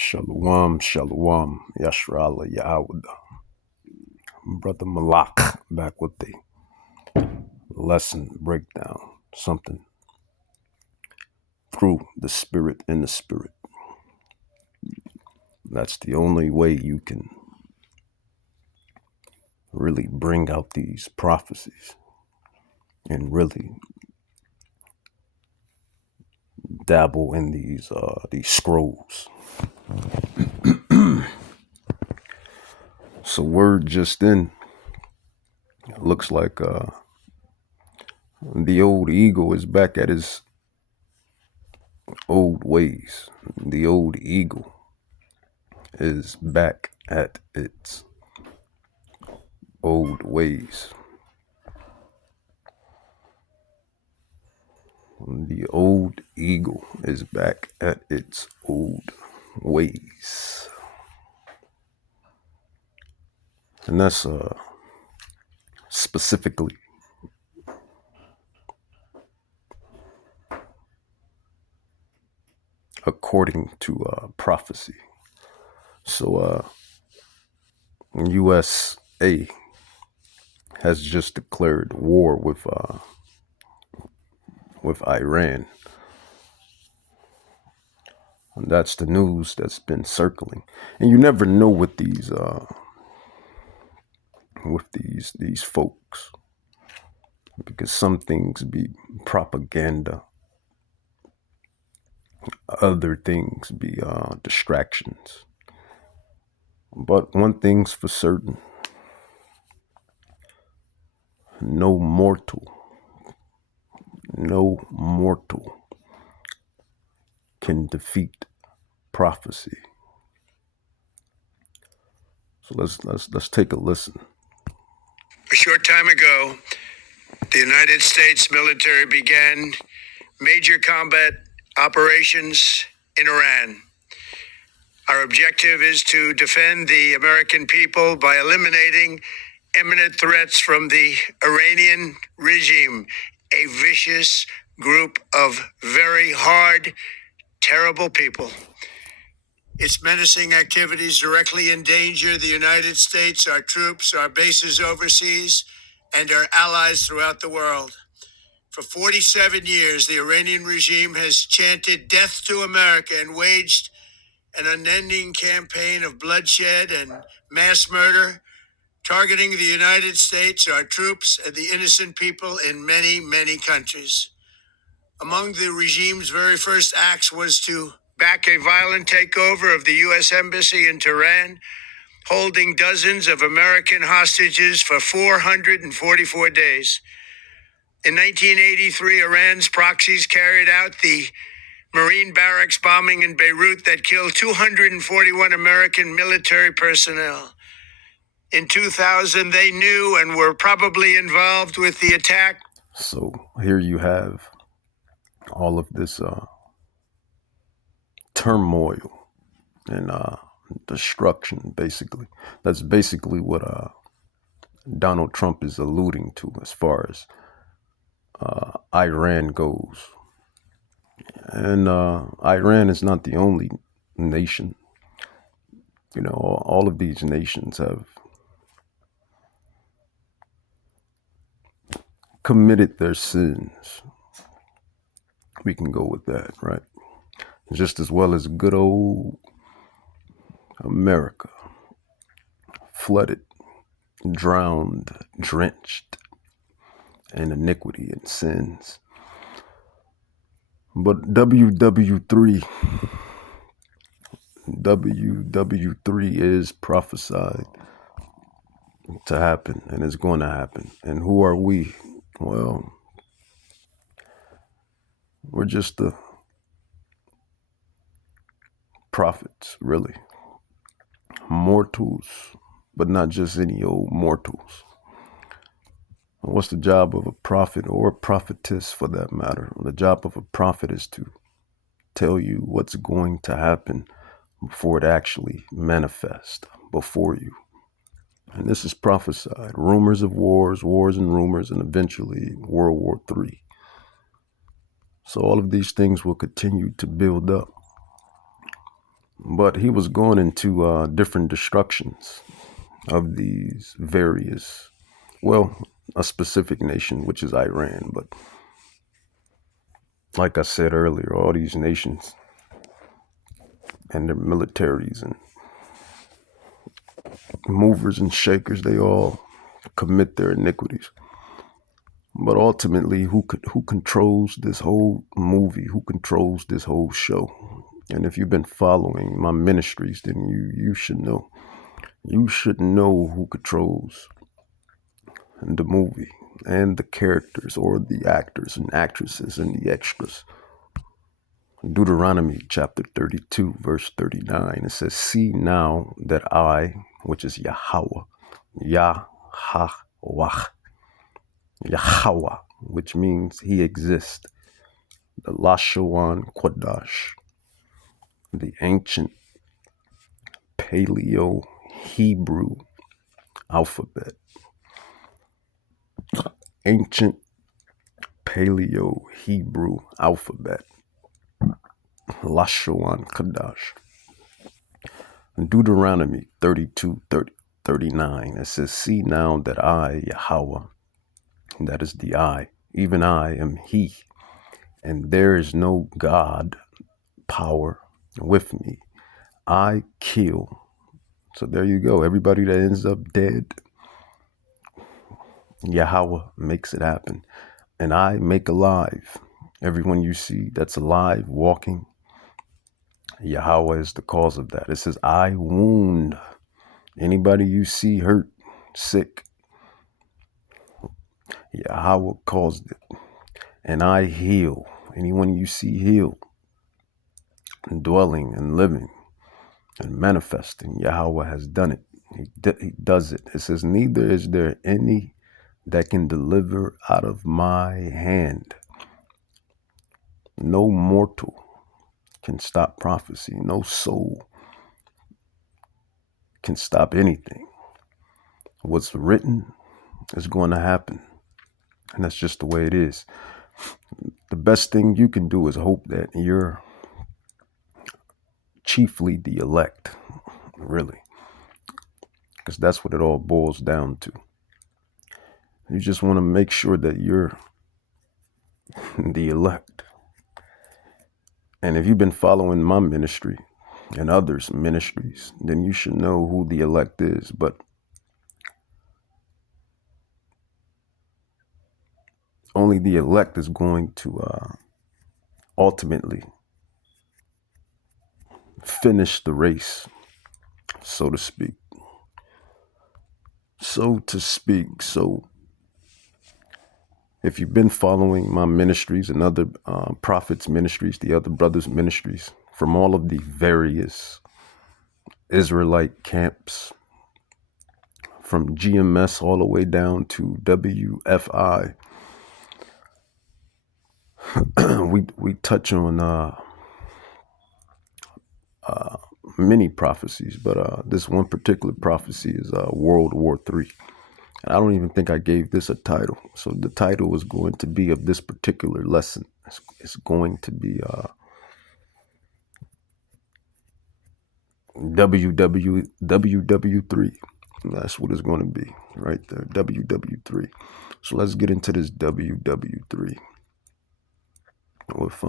Shalom, shalom, Yashrala, Yahweh. Brother Malak back with the lesson breakdown. Something through the spirit in the spirit. That's the only way you can really bring out these prophecies and really dabble in these scrolls. So word just in, looks like the old eagle is back at his old ways. The old eagle is back at its old ways. The old eagle is back at its old ways. And that's specifically according to prophecy. So USA has just declared war with Iran. And that's the news that's been circling. And you never know with these folks, because some things be propaganda, other things be distractions. But one thing's for certain: no mortal can defeat prophecy. So let's take a listen. A short time ago, the United States military began major combat operations in Iran. Our objective is to defend the American people by eliminating imminent threats from the Iranian regime, a vicious group of very hard, terrible people. Its menacing activities directly endanger the United States, our troops, our bases overseas, and our allies throughout the world. For 47 years, the Iranian regime has chanted death to America and waged an unending campaign of bloodshed and mass murder, targeting the United States, our troops, and the innocent people in many, many countries. Among the regime's very first acts was to back a violent takeover of the U.S. Embassy in Tehran, holding dozens of American hostages for 444 days. In 1983, Iran's proxies carried out the Marine barracks bombing in Beirut that killed 241 American military personnel. In 2000, they knew and were probably involved with the attack. So here you have all of this turmoil and destruction, basically. That's basically what Donald Trump is alluding to as far as Iran goes. And Iran is not the only nation. You know, all of these nations have committed their sins. We can go with that, right? Just as well as good old America, flooded, drowned, drenched in iniquity and sins. But WW3 is prophesied to happen, and it's going to happen. And who are we? Well, we're just the prophets, really. Mortals, but not just any old mortals. What's the job of a prophet, or a prophetess for that matter? The job of a prophet is to tell you what's going to happen before it actually manifests before you. And this is prophesied. Rumors of wars, wars and rumors, and eventually World War III. So all of these things will continue to build up. But he was going into different destructions of these various, well, a specific nation, which is Iran. But like I said earlier, all these nations and their militaries and movers and shakers, they all commit their iniquities. But ultimately, who controls this whole movie? Who controls this whole show? And if you've been following my ministries, then you should know. You should know who controls the movie and the characters, or the actors and actresses and the extras. Deuteronomy chapter 32, verse 39, it says, "See now that I, which is Yahweh, Yahweh, Yahweh, which means he exists, the Lashawan Quadash, the ancient Paleo Hebrew alphabet, ancient Paleo Hebrew alphabet, Lashawan Kadash." Deuteronomy 32, 39, it says, "See now that I, Yahweh," that is the I, "even I am he, and there is no God power with me. I kill." So there you go. Everybody that ends up dead, Yahweh makes it happen. "And I make alive." Everyone you see that's alive, walking, Yahweh is the cause of that. It says, "I wound." Anybody you see hurt, sick, Yahweh caused it. "And I heal." Anyone you see healed, and dwelling and living and manifesting, Yahweh has done it. He does it. It says, "Neither is there any that can deliver out of my hand." No mortal can stop prophecy. No soul can stop anything. What's written is going to happen. And that's just the way it is. The best thing you can do is hope that you're chiefly the elect, really. Because that's what it all boils down to. You just want to make sure that you're the elect. And if you've been following my ministry and others' ministries, then you should know who the elect is. But only the elect is going to ultimately finish the race, so to speak. So if you've been following my ministries and other prophets' ministries, the other brothers' ministries, from all of the various Israelite camps, from GMS all the way down to WFI, we touch on many prophecies, but this one particular prophecy is World War III. And I don't even think I gave this a title. So the title is going to be of this particular lesson. It's going to be WW3. That's what it's going to be right there, WW3. So let's get into this WW3 with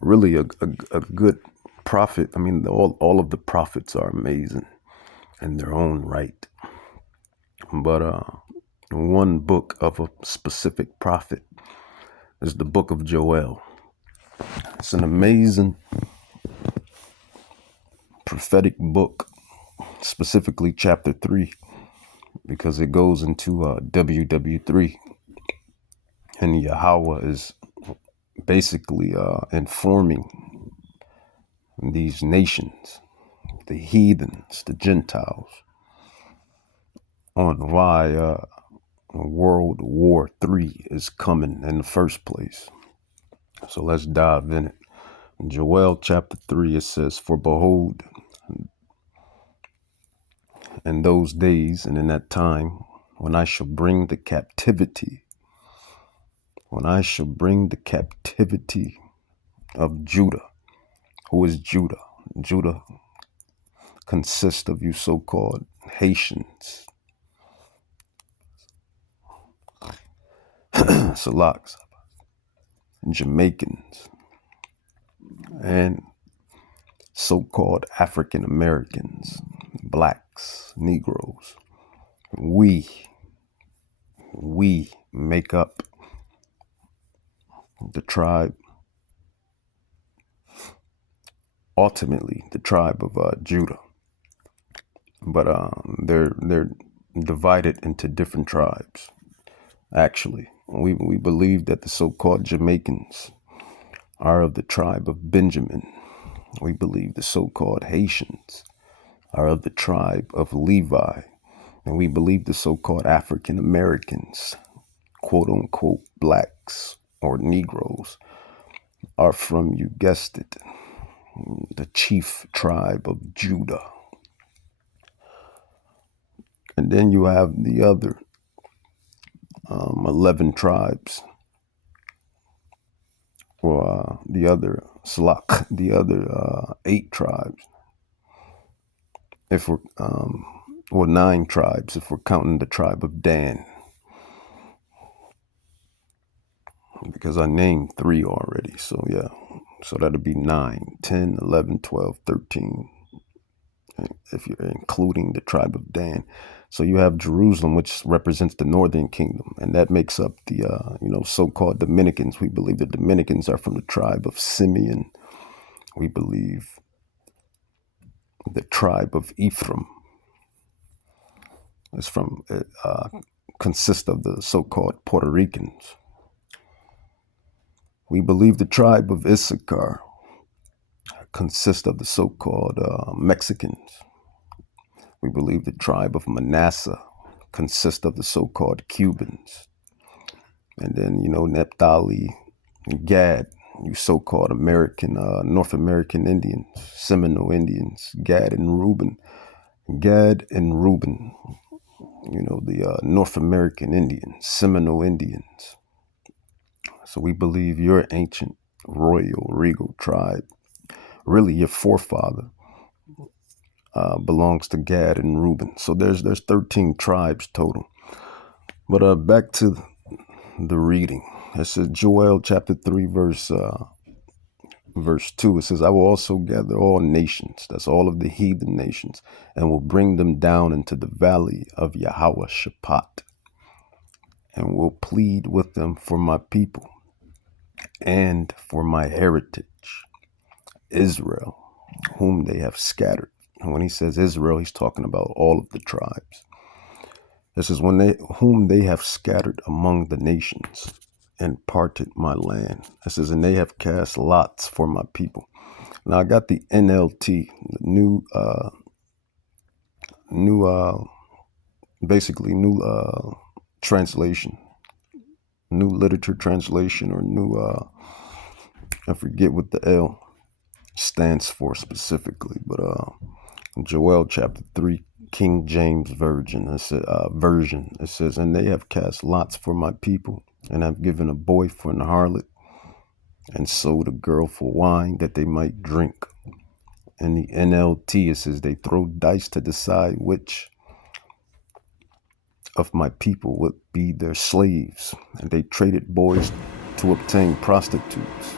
really a good prophet. I mean, all of the prophets are amazing in their own right. But one book of a specific prophet is the book of Joel. It's an amazing prophetic book, specifically chapter 3, because it goes into WW3. And Yahweh is basically informing these nations, the heathens, the Gentiles, on why World War III is coming in the first place. So let's dive in it. In Joel chapter 3, it says, "For behold, in those days and in that time, when I shall bring the captivity of Judah Who is Judah? Judah consists of you so-called Haitians, Salaks, Jamaicans, and so-called African Americans, blacks, Negroes. We make up the tribe, ultimately the tribe of Judah. But they're divided into different tribes. Actually, we believe that the so-called Jamaicans are of the tribe of Benjamin. We believe the so-called Haitians are of the tribe of Levi. And we believe the so-called African Americans, quote unquote, blacks or Negroes, are from, you guessed it, the chief tribe of Judah. And then you have the other 11 tribes, or the other Slak, the other 8 tribes. If we're, or 9 tribes, if we're counting the tribe of Dan. Because I named 3 already. So yeah, so that'd be 9, 10, 11, 12, 13. If you're including the tribe of Dan. So you have Jerusalem, which represents the northern kingdom, and that makes up the, so-called Dominicans. We believe the Dominicans are from the tribe of Simeon. We believe the tribe of Ephraim is from, consists of the so-called Puerto Ricans. We believe the tribe of Issachar consists of the so-called Mexicans. We believe the tribe of Manasseh consists of the so-called Cubans. And then, Naphtali, Gad, you so-called American, North American Indians, Seminole Indians, Gad and Reuben, the North American Indians, Seminole Indians. So we believe your ancient, royal, regal tribe, really your forefather, belongs to Gad and Reuben. So there's 13 tribes total. But back to the reading. It says Joel chapter 3 verse 2. It says, I will also gather all nations, that's all of the heathen nations, and will bring them down into the valley of Yahweh Shaphat, and will plead with them for my people and for my heritage, Israel, whom they have scattered. And when he says Israel, he's talking about all of the tribes. This is whom they have scattered among the nations and parted my land. It says, and they have cast lots for my people. Now I got the NLT, new translation, new literature translation, or new, I forget what the L stands for specifically, but Joel chapter 3, King James version. It says, and they have cast lots for my people, and have given a boy for an harlot, and sold a girl for wine that they might drink. In the NLT, it says they throw dice to decide which of my people would be their slaves, and they traded boys to obtain prostitutes,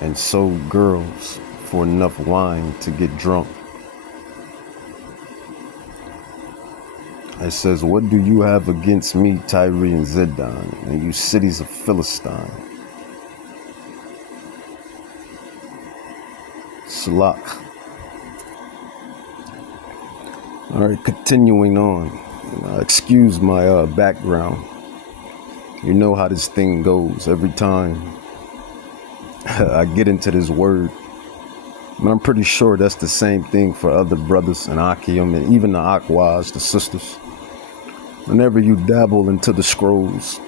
and sold girls for enough wine to get drunk. It says, what do you have against me, Tyre and Zidon, and you cities of Philistine? Salak. All right, continuing on. Excuse my background. You know how this thing goes every time I get into this word. But I'm pretty sure that's the same thing for other brothers in Akim and even the Akwas, the sisters. Whenever you dabble into the scrolls,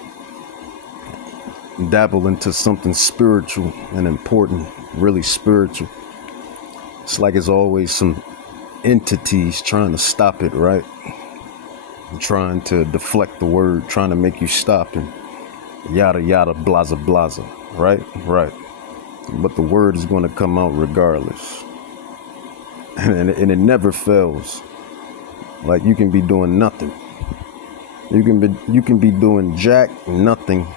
dabble into something spiritual and important, really spiritual, it's like it's always some entities trying to stop it, right? Trying to deflect the word, trying to make you stop and yada yada blaza blaza, right? Right. but the word is going to come out regardless. And it never fails. Like, you can be doing nothing. You can be doing jack nothing.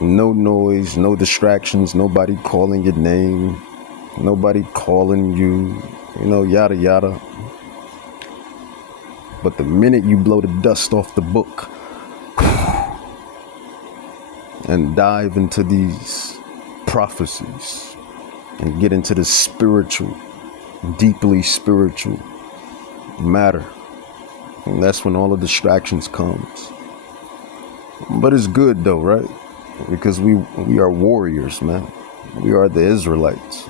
No noise, no distractions, nobody calling your name, nobody calling you, yada yada. But the minute you blow the dust off the book and dive into these prophecies and get into the spiritual, deeply spiritual matter, and that's when all the distractions comes. But it's good though, right? Because we are warriors, man. We are the Israelites.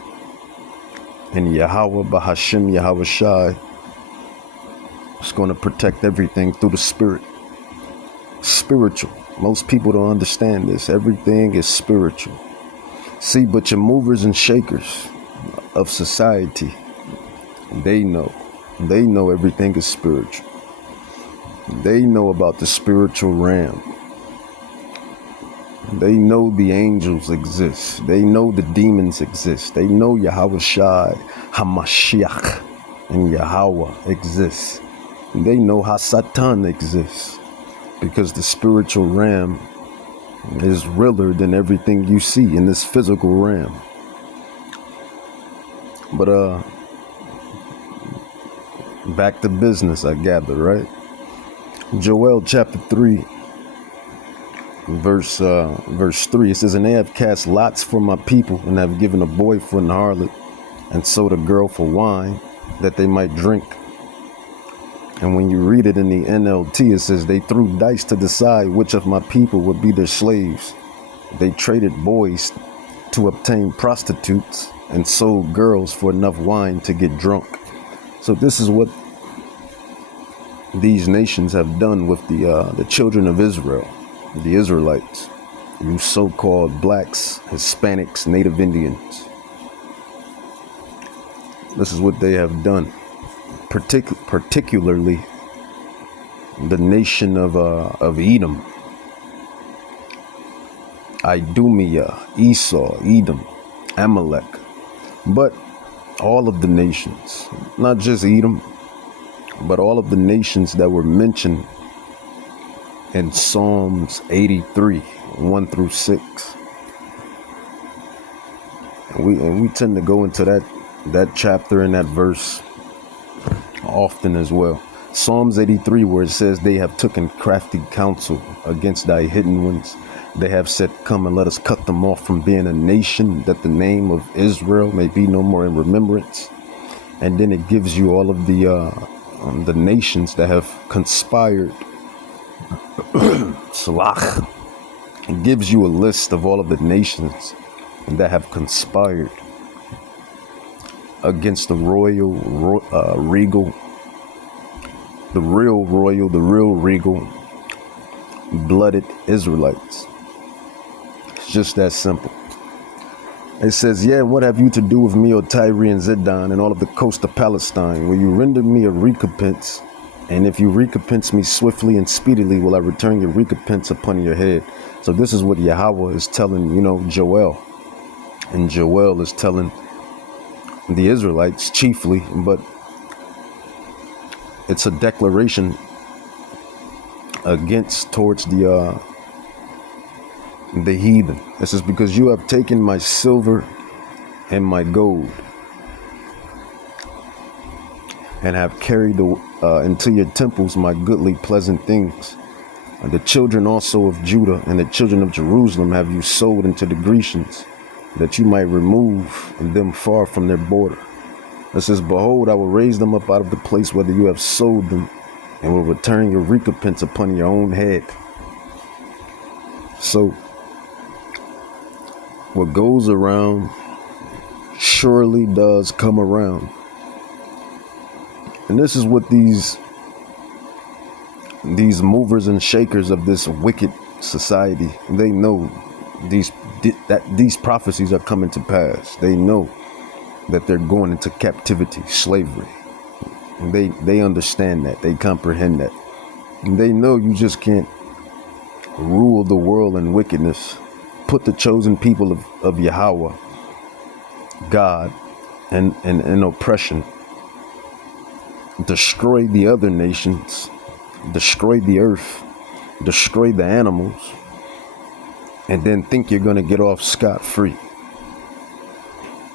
And Yahweh Bahashim Yahweh Shai is going to protect everything through the spirit. Spiritual. Most people don't understand this. Everything is spiritual. See, but your movers and shakers of society, they know everything is spiritual. They know about the spiritual realm. They know the angels exist. They know the demons exist. They know Yahweh Shai, Hamashiach, and Yahweh exists. And they know Hasatan exists. Because the spiritual realm is realer than everything you see in this physical realm. But back to business, I gather, right? Joel chapter 3. Verse 3, it says, and they have cast lots for my people, and have given a boy for an harlot, and sold a girl for wine, that they might drink. And when you read it in the NLT, it says they threw dice to decide which of my people would be their slaves. They traded boys to obtain prostitutes, and sold girls for enough wine to get drunk. So this is what these nations have done with the children of Israel. The Israelites, you so-called blacks, Hispanics, Native Indians. This is what they have done. Particularly the nation of Edom, Idumea, Esau, Edom, Amalek. But all of the nations, not just Edom, but all of the nations that were mentioned in Psalms 83, 1 through 6. And we tend to go into that chapter and that verse often as well. Psalms 83, where it says, they have taken crafty counsel against thy hidden ones. They have said, come and let us cut them off from being a nation, that the name of Israel may be no more in remembrance. And then it gives you all of the nations that have conspired. Salach. It gives you a list of all of the nations that have conspired against the regal, the real regal, blooded Israelites. It's just that simple. It says, yeah, what have you to do with me, O Tyre and Zidon, and all of the coast of Palestine? Will you render me a recompense? And if you recompense me swiftly and speedily, will I return your recompense upon your head? So this is what Yahweh is telling, Joel. And Joel is telling the Israelites chiefly, but it's a declaration towards the heathen. This is because you have taken my silver and my gold, and have carried into your temples my goodly pleasant things. And the children also of Judah and the children of Jerusalem have you sold into the Grecians, that you might remove them far from their border. It says, behold, I will raise them up out of the place whether you have sold them, and will return your recompense upon your own head. So what goes around surely does come around. And this is what these movers and shakers of this wicked society, they know that these prophecies are coming to pass. They know that they're going into captivity, slavery. And they understand that. They comprehend that. And they know you just can't rule the world in wickedness put the chosen people of Yahweh, God, and oppression, destroy the other nations, destroy the earth, destroy the animals, and then think you're going to get off scot-free.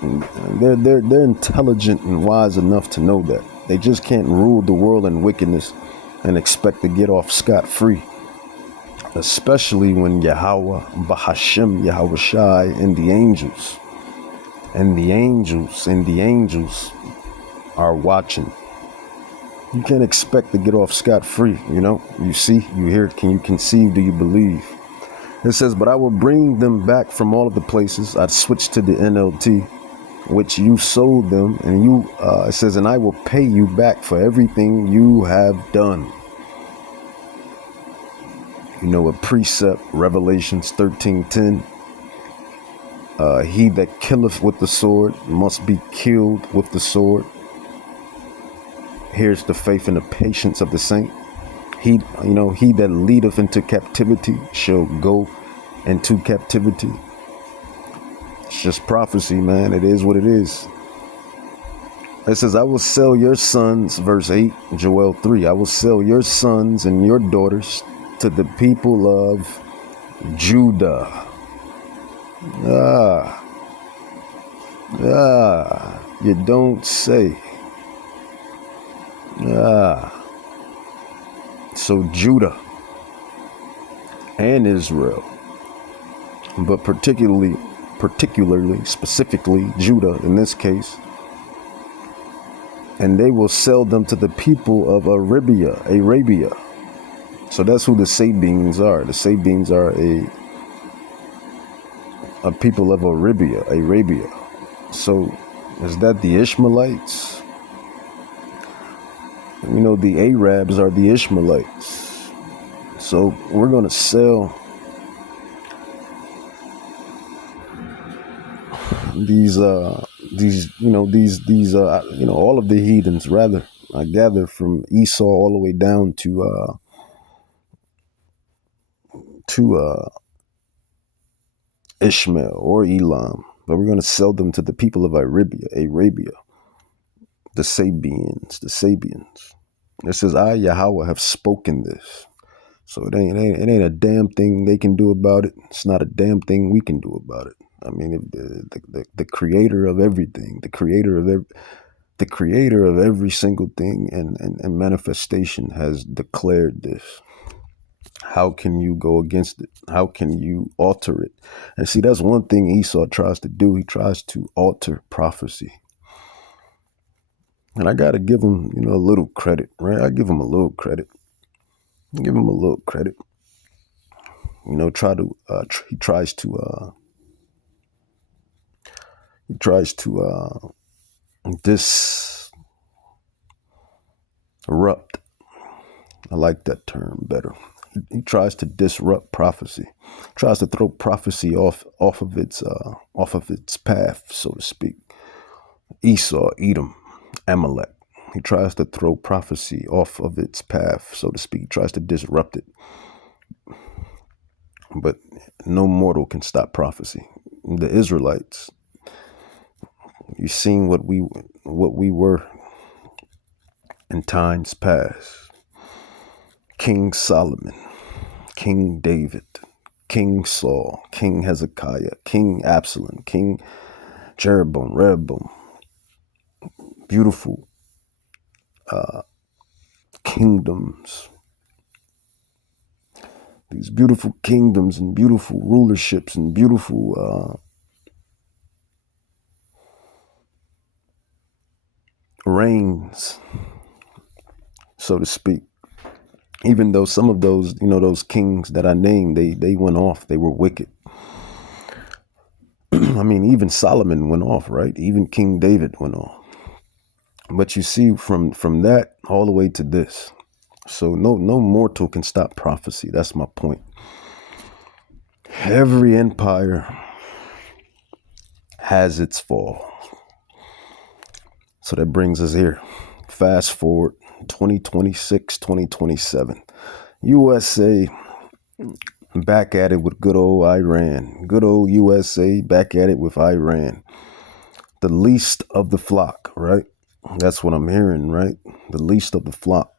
They're intelligent and wise enough to know that. They just can't rule the world in wickedness and expect to get off scot-free. Especially when Yahweh, Bahashem, Yahweh Shai, and the angels are watching. You can't expect to get off scot-free, you know? You see, you hear, can you conceive, do you believe? It says, but I will bring them back from all of the places. I'd switch to the NLT, which you sold them, and you, it says, and I will pay you back for everything you have done. You know, a precept, Revelations 13:10. He that killeth with the sword must be killed with the sword. Here's the faith and the patience of the saint. He that leadeth into captivity shall go into captivity. It's just prophecy, man. It is what it is. It says, I will sell your sons, verse 8, Joel 3. I will sell your sons and your daughters to the people of Judah. You don't say. So Judah and Israel, but particularly, specifically Judah in this case, and they will sell them to the people of Arabia. So that's who the Sabines are. The Sabines are a people of Arabia. So is that the Ishmaelites? You know, the Arabs are the Ishmaelites. So we're going to sell these all of the heathens, rather, I gather, from Esau all the way down to Ishmael or Elam, but we're going to sell them to the people of Arabia, the Sabians. It says, I, Yahweh, have spoken this. So it ain't a damn thing they can do about it. It's not a damn thing we can do about it. I mean, the creator of everything, the creator of every single thing and manifestation has declared this. How can you go against it? How can you alter it? And see, that's one thing Esau tries to do. He tries to alter prophecy. And I got to give him, a little credit, right? I give him a little credit. Give him a little credit. He tries to disrupt. I like that term better. He tries to disrupt prophecy, tries to throw prophecy off of its path, so to speak. Esau, Edom, Amalek. He tries to throw prophecy off of its path, so to speak. He tries to disrupt it. But no mortal can stop prophecy. The Israelites, you've seen what we were in times past. King Solomon, King David, King Saul, King Hezekiah, King Absalom, King Jeroboam, Rehoboam. Beautiful kingdoms. These beautiful kingdoms and beautiful rulerships and beautiful reigns, so to speak. Even though some of those, those kings that I named, they went off. They were wicked. I mean, even Solomon went off, right? Even King David went off. But you see, from that all the way to this. So no mortal can stop prophecy. That's my point. Every empire has its fall. So that brings us here. Fast forward 2026, 2027. USA Back at it with good old Iran. Good old USA back at it with Iran. The least of the flock, right? That's what I'm hearing, right? The least of the flock.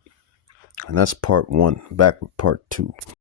And that's part one. Back with part two.